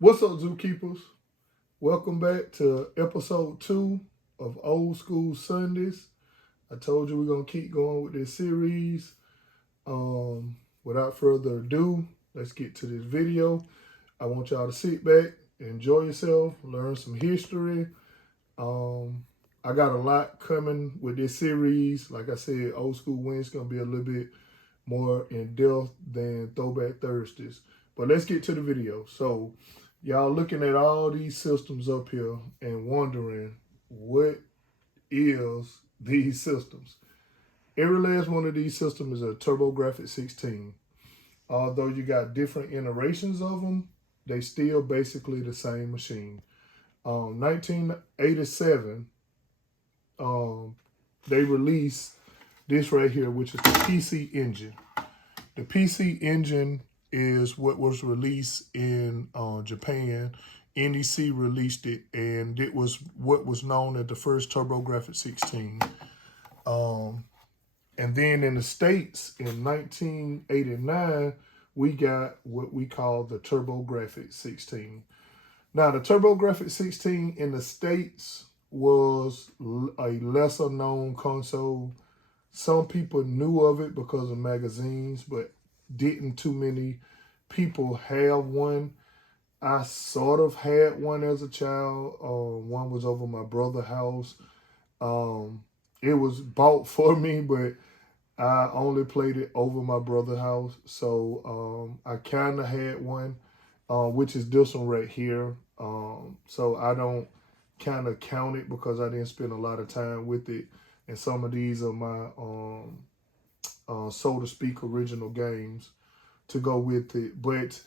What's up, zookeepers? Welcome back to episode 2 of Old School Sundays. I told you we're going to keep going with this series. Without further ado, let's get to this video. I want y'all to sit back, enjoy yourself, learn some history. I got a lot coming with this series. Like I said, Old School Wednesday's going to be a little bit more in depth than Throwback Thursdays. But let's get to the video. So, y'all looking at all these systems up here and wondering what is these systems. Every last one of these systems is a TurboGrafx 16. Although you got different iterations of them, they still basically the same machine. 1987, they released this right here, which is the PC Engine. The PC Engine is what was released in Japan. NEC released it, and it was what was known as the first TurboGrafx 16. And then in the States, in 1989, we got what we call the TurboGrafx 16. Now, the TurboGrafx 16 in the States was a lesser known console. Some people knew of it because of magazines, but didn't too many people have one. I sort of had one as a child. One was over my brother's house. It was bought for me, but I only played it over my brother's house. So I kind of had one, which is this one right here. So I don't kind of count it because I didn't spend a lot of time with it. And some of these are my, so to speak, original games to go with it. But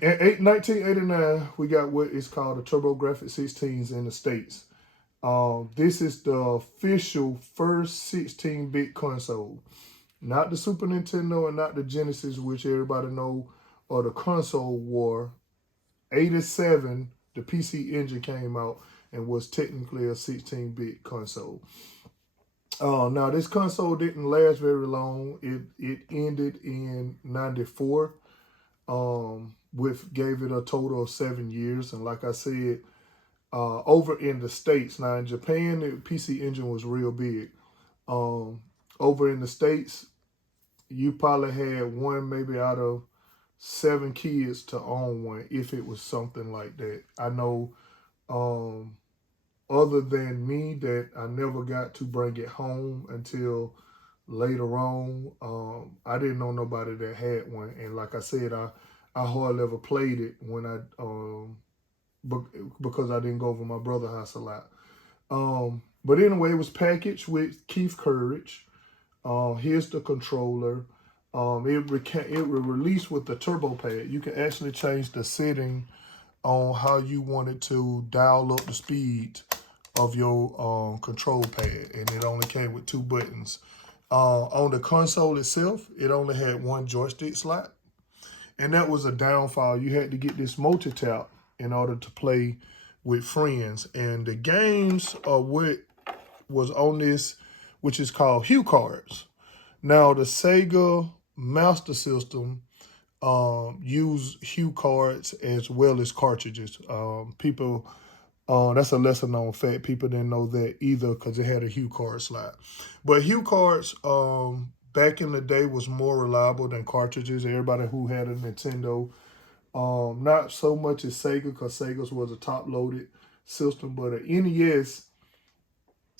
in 1989, we got what is called the TurboGrafx 16s in the States. This is the official first 16-bit console. Not the Super Nintendo and not the Genesis, which everybody know, or the console war. 87, the PC Engine came out and was technically a 16-bit console. Now, this console didn't last very long. It ended in 94, gave it a total of 7 years. And like I said, over in the States, now in Japan, the PC Engine was real big. Over in the States, you probably had one maybe out of 7 kids to own one, if it was something like that. I know, other than me, that I never got to bring it home until later on. I didn't know nobody that had one, and like I said, I hardly ever played it when because I didn't go over my brother's house a lot. But anyway, it was packaged with Keith Courage. Here's the controller. It was released with the turbo pad. You can actually change the setting on how you wanted to dial up the speed of your control pad, and it only came with 2 buttons. On the console itself, it only had 1 joystick slot, and that was a downfall. You had to get this multi-tap in order to play with friends, and the games are what was on this, which is called Hue cards. Now, the Sega Master System use Hue cards as well as cartridges. That's a lesser known fact. People didn't know that either because it had a Hue card slot. But Hue cards back in the day was more reliable than cartridges. Everybody who had a Nintendo, not so much as Sega, because Sega's was a top-loaded system, but an NES,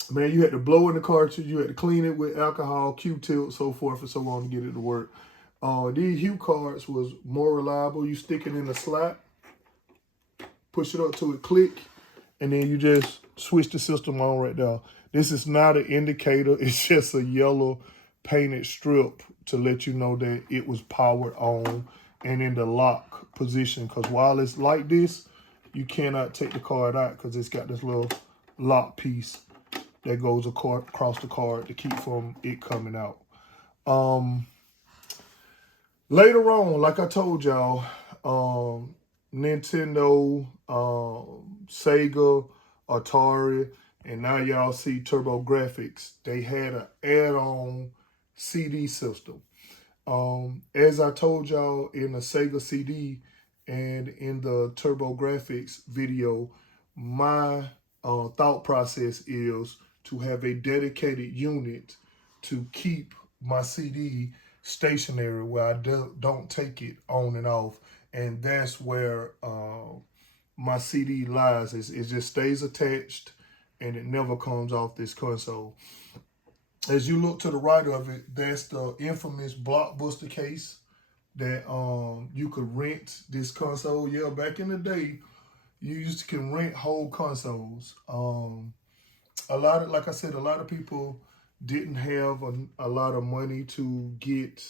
man, you had to blow in the cartridge, you had to clean it with alcohol, Q-tip, so forth and so on to get it to work. These Hue cards was more reliable. You stick it in the slot, push it up to it, click, and then you just switch the system on right there. This is not an indicator. It's just a yellow painted strip to let you know that it was powered on and in the lock position. Because while it's like this, you cannot take the card out because it's got this little lock piece that goes across the card to keep from it coming out. Later on, like I told y'all, Nintendo, Sega, Atari, and now y'all see TurboGrafx. They had an add-on CD system. As I told y'all, in the Sega CD, and in the TurboGrafx video, my thought process is to have a dedicated unit to keep my CD stationary where I don't take it on and off. And that's where my CD lies. It just stays attached and it never comes off this console. As you look to the right of it, that's the infamous Blockbuster case that you could rent this console. Yeah, back in the day, you used to can rent whole consoles. A lot of, like I said, a lot of people didn't have a lot of money to get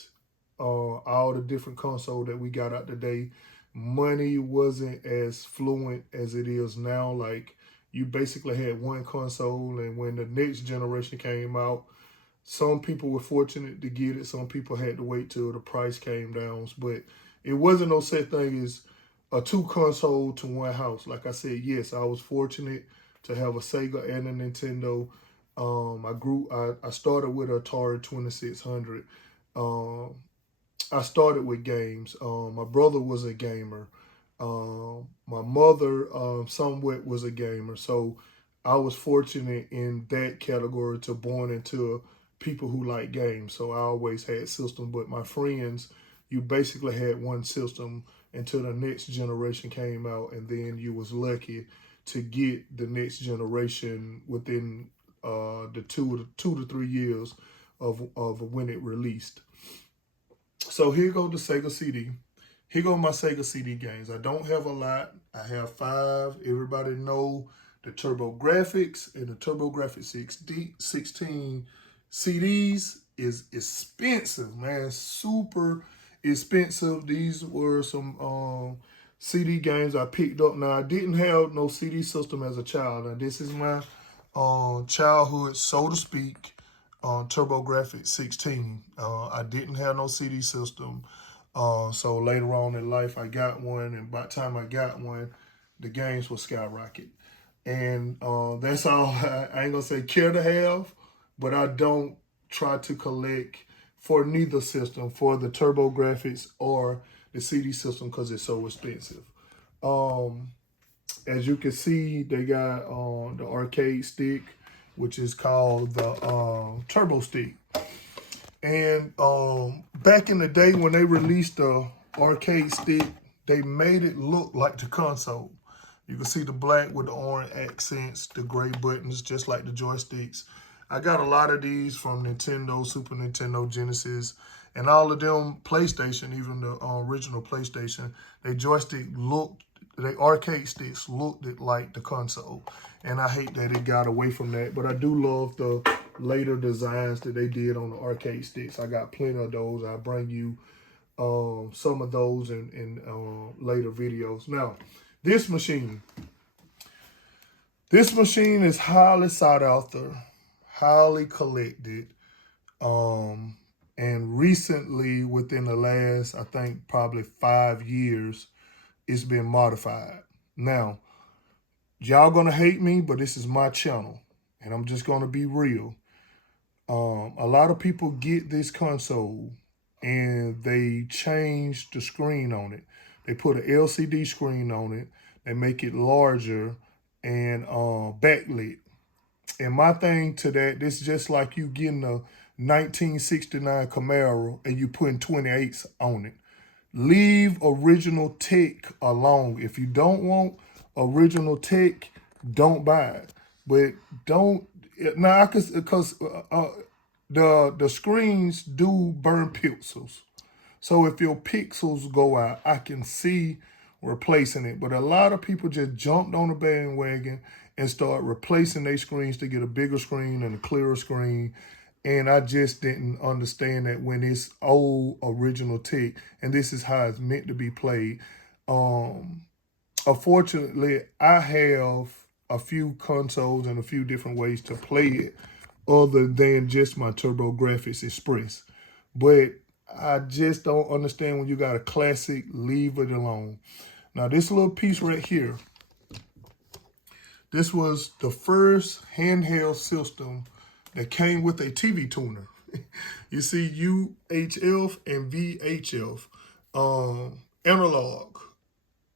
all the different console that we got out today. Money wasn't as fluent as it is now. Like, you basically had one console, and when the next generation came out, some people were fortunate to get it. Some people had to wait till the price came down. But it wasn't no such thing as a two console to one house. Like I said, yes, I was fortunate to have a Sega and a Nintendo. I started with Atari 2600. Um, I started with games. My brother was a gamer. My mother somewhat was a gamer. So I was fortunate in that category to born into people who like games. So I always had systems. But my friends, you basically had one system until the next generation came out, and then you was lucky to get the next generation within the 2 to 3 years of when it released. So here go the Sega CD. Here go my Sega CD games. I don't have a lot. I have 5. Everybody know the TurboGrafx and the TurboGrafx 16 CDs is expensive, man. Super expensive. These were some CD games I picked up. Now, I didn't have no CD system as a child. Now, this is my childhood, so to speak, on TurboGrafx 16. I didn't have no CD system. So later on in life, I got one, and by the time I got one, the games will skyrocket. And that's all. I ain't gonna say care to have, but I don't try to collect for neither system, for the TurboGrafx or the CD system, because it's so expensive. Um, as you can see, they got the arcade stick, which is called the Turbo Stick. And back in the day when they released the arcade stick, they made it look like the console. You can see the black with the orange accents, the gray buttons, just like the joysticks. I got a lot of these from Nintendo, Super Nintendo, Genesis, and all of them PlayStation, even the original PlayStation. They joystick looked, they arcade sticks looked like the console. And I hate that it got away from that, but I do love the later designs that they did on the arcade sticks. I got plenty of those. I'll bring you some of those in later videos. Now, this machine is highly sought after, highly collected, and recently, within the last, I think, probably 5 years, it's been modified. Now, y'all gonna hate me, but this is my channel, and I'm just gonna be real. A lot of people get this console and they change the screen on it. They put an LCD screen on it. They make it larger and backlit. And my thing to that, this is just like you getting a 1969 Camaro and you putting 28s on it. Leave original tech alone. If you don't want original tech, don't buy it. But don't now, because the screens do burn pixels. So if your pixels go out, I can see replacing it. But a lot of people just jumped on the bandwagon and start replacing their screens to get a bigger screen and a clearer screen. And I just didn't understand that when it's old original tech, and this is how it's meant to be played. Unfortunately, I have a few consoles and a few different ways to play it other than just my TurboGrafx Express. But I just don't understand when you got a classic, leave it alone. Now, this little piece right here, this was the first handheld system that came with a TV tuner. You see UHF and VHF, analog.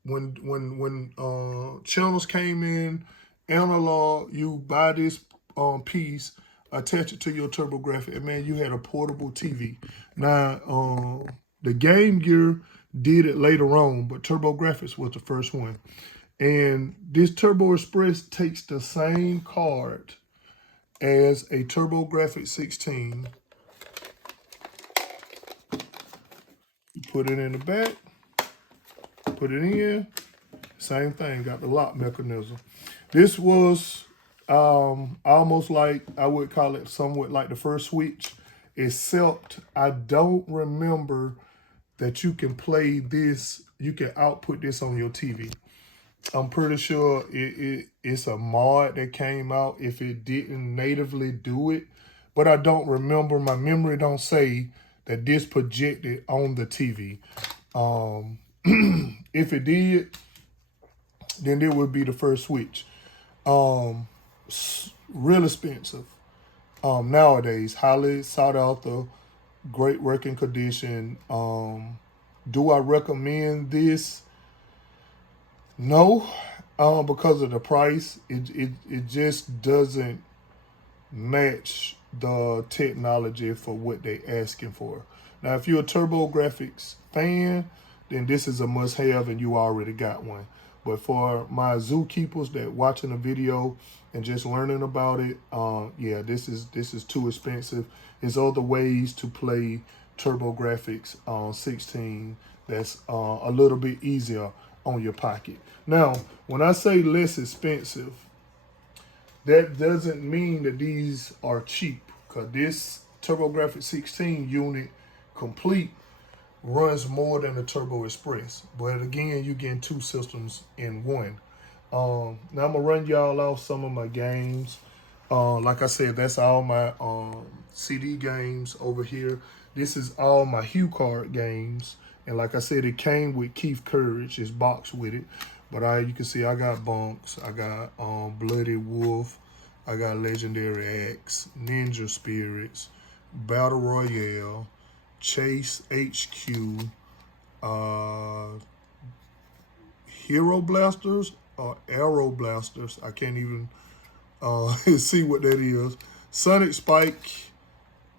when channels came in analog, you buy this piece, attach it to your TurboGrafx, and man, you had a portable TV. Now, the Game Gear did it later on, but TurboGrafx was the first one. And this Turbo Express takes the same card as a TurboGrafx 16. You put it in the back, put it in, same thing, got the lock mechanism. This was almost like, I would call it somewhat like the first Switch, except I don't remember that you can play this, you can output this on your TV. I'm pretty sure it's a mod that came out if it didn't natively do it, but I don't remember, my memory don't say that this projected on the TV. If it did, then it would be the first Switch. Real expensive. Nowadays, highly sought after, great working condition. Do I recommend this? No, because of the price. It just doesn't match the technology for what they asking for. Now, if you're a TurboGrafx fan, then this is a must-have and you already got one. But for my zookeepers that watching the video and just learning about it, yeah, this is too expensive. There's other ways to play TurboGrafx 16 that's a little bit easier on your pocket. Now, when I say less expensive, that doesn't mean that these are cheap, because this TurboGrafx 16 unit complete runs more than the Turbo Express. But again, you're getting two systems in one. Now I'm gonna run y'all off some of my games. Like I said, that's all my CD games over here. This is all my HuCard games. And like I said, it came with Keith Courage, it's boxed with it. But you can see I got Bunks, I got Bloody Wolf, I got Legendary Axe, Ninja Spirits, Battle Royale, Chase HQ, Hero Blasters or Arrow Blasters. I can't even see what that is. Sonic Spike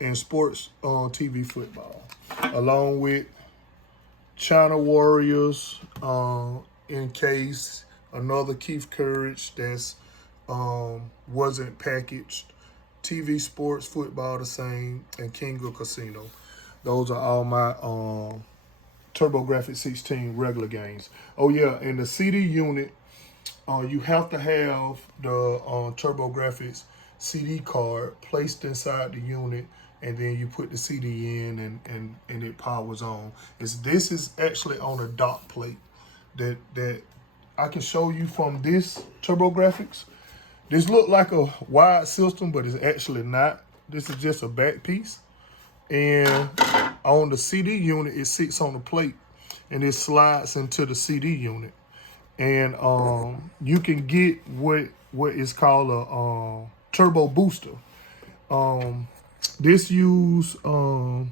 and Sports TV Football, along with China Warriors, in case another Keith Courage that's wasn't packaged, TV Sports Football the same, and King of Casino. Those are all my TurboGrafx 16 regular games. Oh yeah, and the CD unit, you have to have the TurboGrafx CD card placed inside the unit, and then you put the CD in and it powers on. This is actually on a dock plate that I can show you from this TurboGrafx. This look like a wide system, but it's actually not. This is just a back piece. And on the CD unit, it sits on the plate and it slides into the CD unit. And you can get what is called a turbo booster. This use the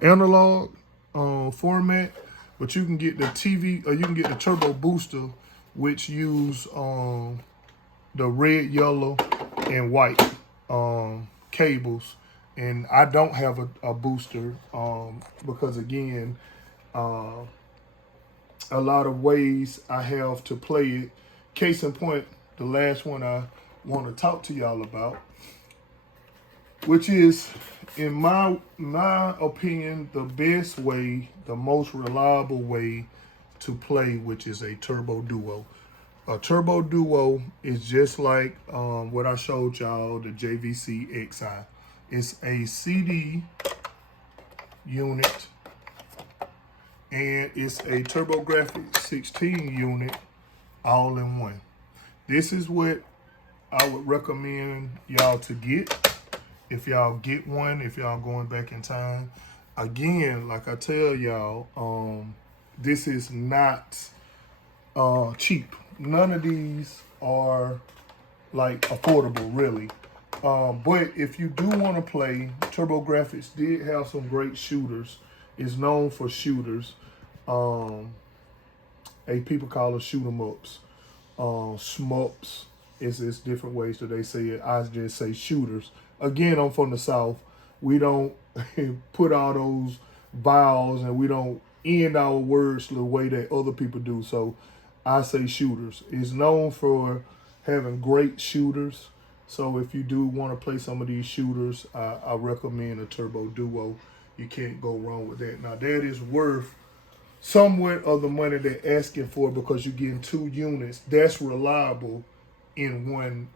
analog format, but you can get the TV, or you can get the turbo booster, which use the red, yellow, and white cables. And I don't have a booster because again, a lot of ways I have to play it. Case in point, the last one I want to talk to y'all about, which is, in my opinion, the best way, the most reliable way to play, which is a Turbo Duo. A Turbo Duo is just like what I showed y'all, the JVC XI. It's a CD unit, and it's a TurboGrafx 16 unit all in one. This is what I would recommend y'all to get. If y'all get one, if y'all going back in time. Again, like I tell y'all, this is not cheap. None of these are like affordable, really. But if you do want to play, TurboGrafx did have some great shooters. It's known for shooters. Um, people call them shoot 'em ups. Smups. It's different ways that they say it. I just say shooters. Again, I'm from the South. We don't put all those vowels and we don't end our words the way that other people do. So I say shooters. It's known for having great shooters. So if you do want to play some of these shooters, I recommend a Turbo Duo. You can't go wrong with that. Now that is worth somewhat of the money they're asking for because you're getting 2 units. That's reliable in one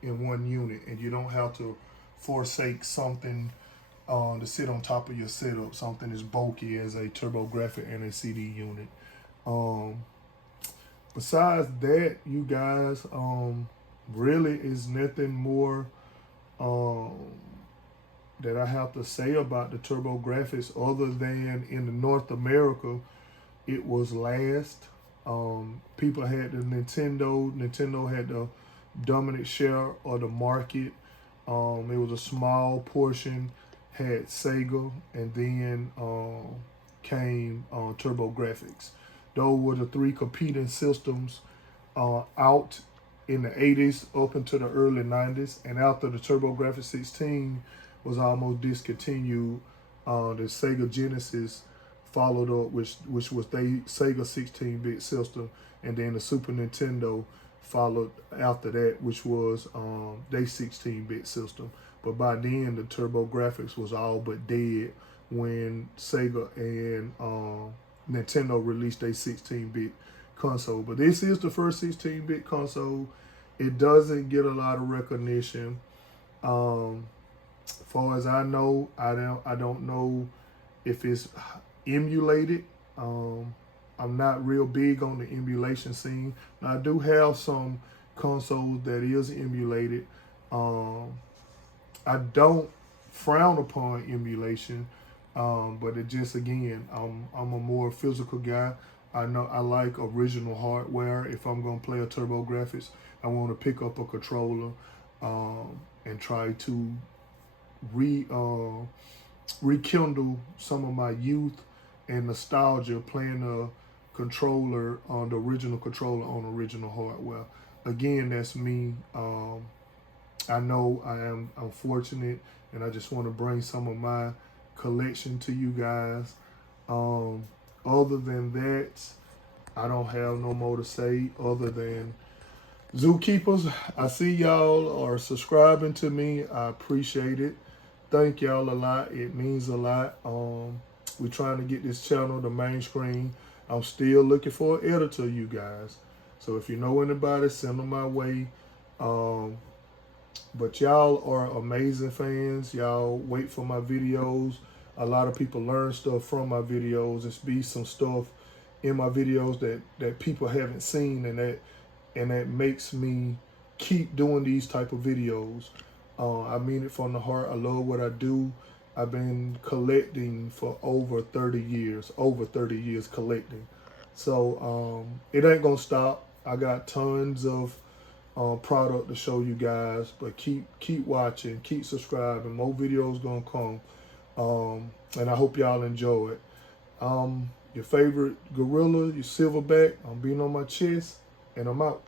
unit, and you don't have to forsake something to sit on top of your setup. Something as bulky as a TurboGrafx and a CD unit. Um, Besides that, you guys, really is nothing more um, that I have to say about the TurboGrafx other than in the North America, it was last. People had the Nintendo. Nintendo had the dominant share of the market. It was a small portion. Had Sega, and then came TurboGrafx. Those were the 3 competing systems out in the 80s up into the early 90s. And after the TurboGrafx 16 was almost discontinued, the Sega Genesis followed up, which was the Sega 16-bit system, and then the Super Nintendo followed after that, which was their 16-bit system. But by then, the TurboGrafx was all but dead when Sega and Nintendo released their 16-bit console. But this is the first 16-bit console. It doesn't get a lot of recognition. As far as I know, I don't know if it's emulated. I'm not real big on the emulation scene. Now, I do have some consoles that is emulated. I don't frown upon emulation, but it just, again, I'm a more physical guy. I know I like original hardware. If I'm gonna play a TurboGrafx, I want to pick up a controller and try to rekindle some of my youth and nostalgia playing the controller on the original controller on original hardware. Again, that's me. I know I'm fortunate, and I just want to bring some of my collection to you guys. Other than that, I don't have no more to say other than Zookeepers, I see y'all are subscribing to me. I appreciate it. Thank y'all a lot. It means a lot. We're trying to get this channel to main screen. I'm still looking for an editor, you guys. So if you know anybody, send them my way. But y'all are amazing fans. Y'all wait for my videos. A lot of people learn stuff from my videos. It's be some stuff in my videos that people haven't seen, and that makes me keep doing these type of videos. I mean it from the heart. I love what I do. I've been collecting for over 30 years collecting. So it ain't gonna stop. I got tons of product to show you guys, but keep watching, keep subscribing. More videos gonna come, and I hope y'all enjoy it. Your favorite gorilla, your silverback. I'm being on my chest, and I'm out.